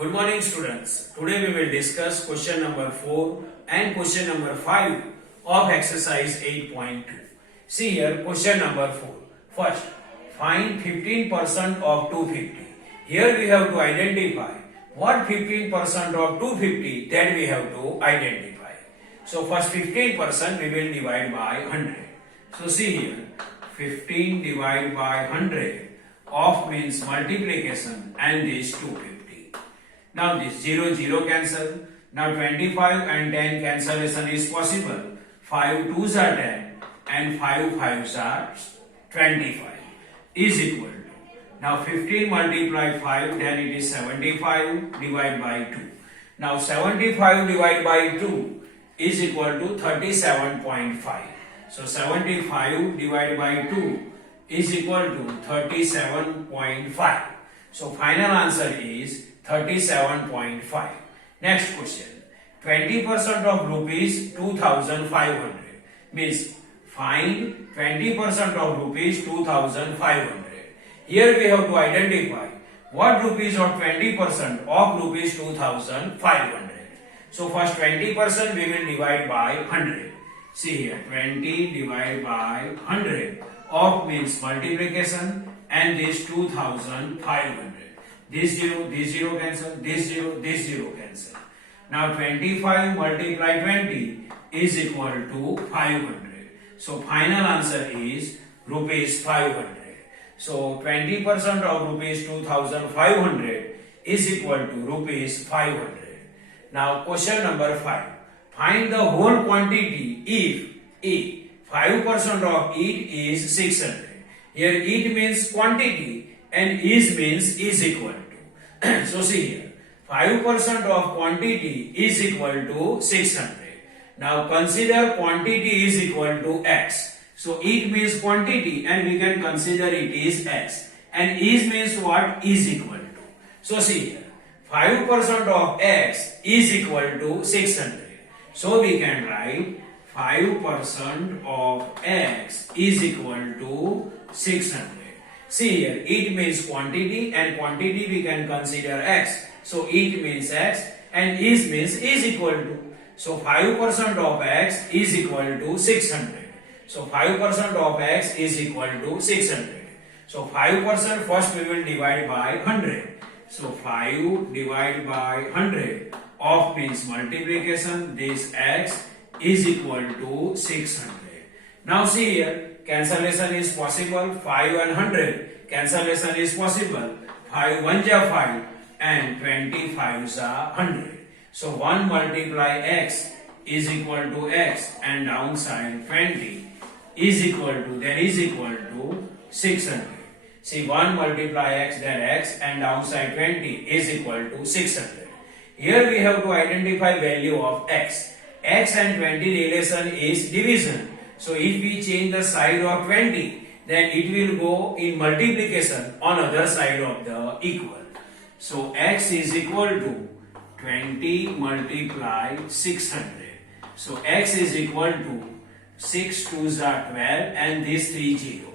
Good morning students. Today we will discuss question number 4 and question number 5 of exercise 8.2. See here question number 4. First, find 15% of 250. Here we have to identify what 15% of 250 that we have to identify. So first 15% we will divide by 100. So see here 15 divided by 100 of means multiplication and this 250. Now this 0 0 cancel. Now 25 and 10 cancellation is possible. 5 2s are 10 and 5 5s are 25 is equal to. Now 15 multiply 5 then it is 75 divided by 2. Now 75 divided by 2 is equal to 37.5. So 75 divided by 2 is equal to 37.5. So final answer is 37.5. Next question. 20% of rupees 2500 means find 20% of rupees 2500. Here we have to identify what rupees or 20% of rupees 2500. So first 20% we will divide by 100. See here 20 divided by 100 of means multiplication and this 2500. This 0 cancel, this 0 cancel. Now 25 multiply 20 is equal to 500. So final answer is rupees 500. So 20% of rupees 2500 is equal to rupees 500. Now question number 5. Find the whole quantity if 5% of it is 600. Here it means quantity and is means is equal to. So see here 5% of quantity is equal to 600. Now consider quantity is equal to x. So it means quantity and we can consider it is x. And is means what? Is equal to. So see here 5% of x is equal to 600. So we can write 5% of x is equal to 600. See here, it means quantity and quantity we can consider x. So it means x and is means is equal to. So 5% of x is equal to 600. So 5% of x is equal to 600. So 5% first we will divide by 100. So 5 divided by 100 of means multiplication this x is equal to 600. Now see here cancellation is possible. 5 and 100 cancellation is possible. 5 1 are 5 and 25 are 100. So 1 multiply x is equal to x and downside 20 is equal to 600. See 1 multiply x then x and downside 20 is equal to 600. Here we have to identify value of x. X and 20 relation is division. So if we change the side of 20 then it will go in multiplication on other side of the equal. So x is equal to 20 multiply 600. So x is equal to 6 2s are 12 and this 3 0.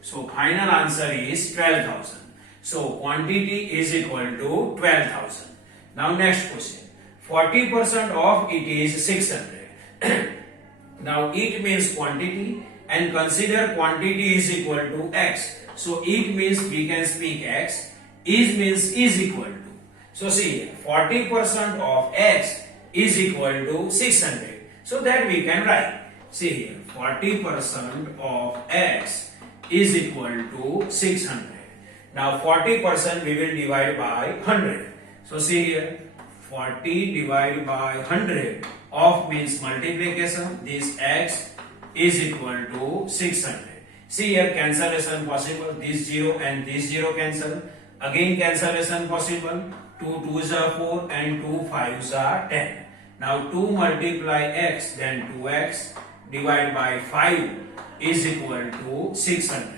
So final answer is 12,000. So quantity is equal to 12,000. Now next question. 40% of it is 600. Now it means quantity and consider quantity is equal to x. So it means we can speak x. Is means is equal to. So see 40% of x is equal to 600. So that we can write. See here 40% of x is equal to 600. Now 40% we will divide by 100. So see here 40 divided by 100 of means multiplication this x is equal to 600. See here cancellation possible. This 0 and this 0 cancel. Again cancellation possible. 2 2s are 4 and 2 5s are 10. Now 2 multiply x then 2x divided by 5 is equal to 600.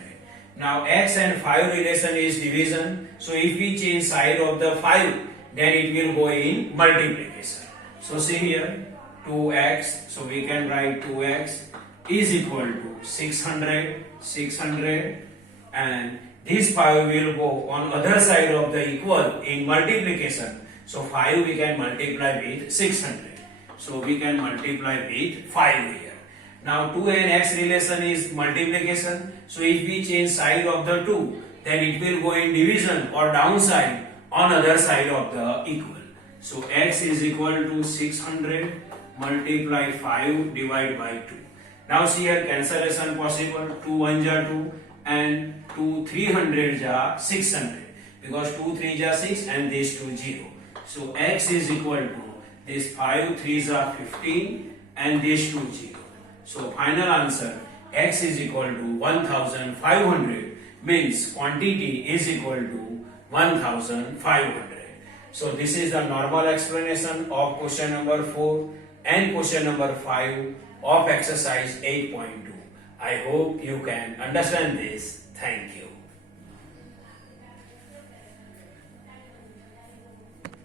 Now x and 5 relation is division. So if we change side of the 5 then it will go in multiplication. So see here 2x. So we can write 2x is equal to 600 and this 5 will go on other side of the equal in multiplication. So 5 we can multiply with 600. So we can multiply with 5 here. Now 2 and x relation is multiplication. So if we change side of the 2, then it will go in division or downside on other side of the equal. So x is equal to 600 multiply 5 divided by 2. Now see here cancellation possible. 2 1 are 2 and 2 300 are 600 because 2 3 are 6 and this 2 0. So x is equal to this 5 3s are 15 and this 2 0. So final answer x is equal to 1500 means quantity is equal to 1500. So this is the normal explanation of question number 4 and question number 5 of exercise 8.2. I hope you can understand this. Thank you.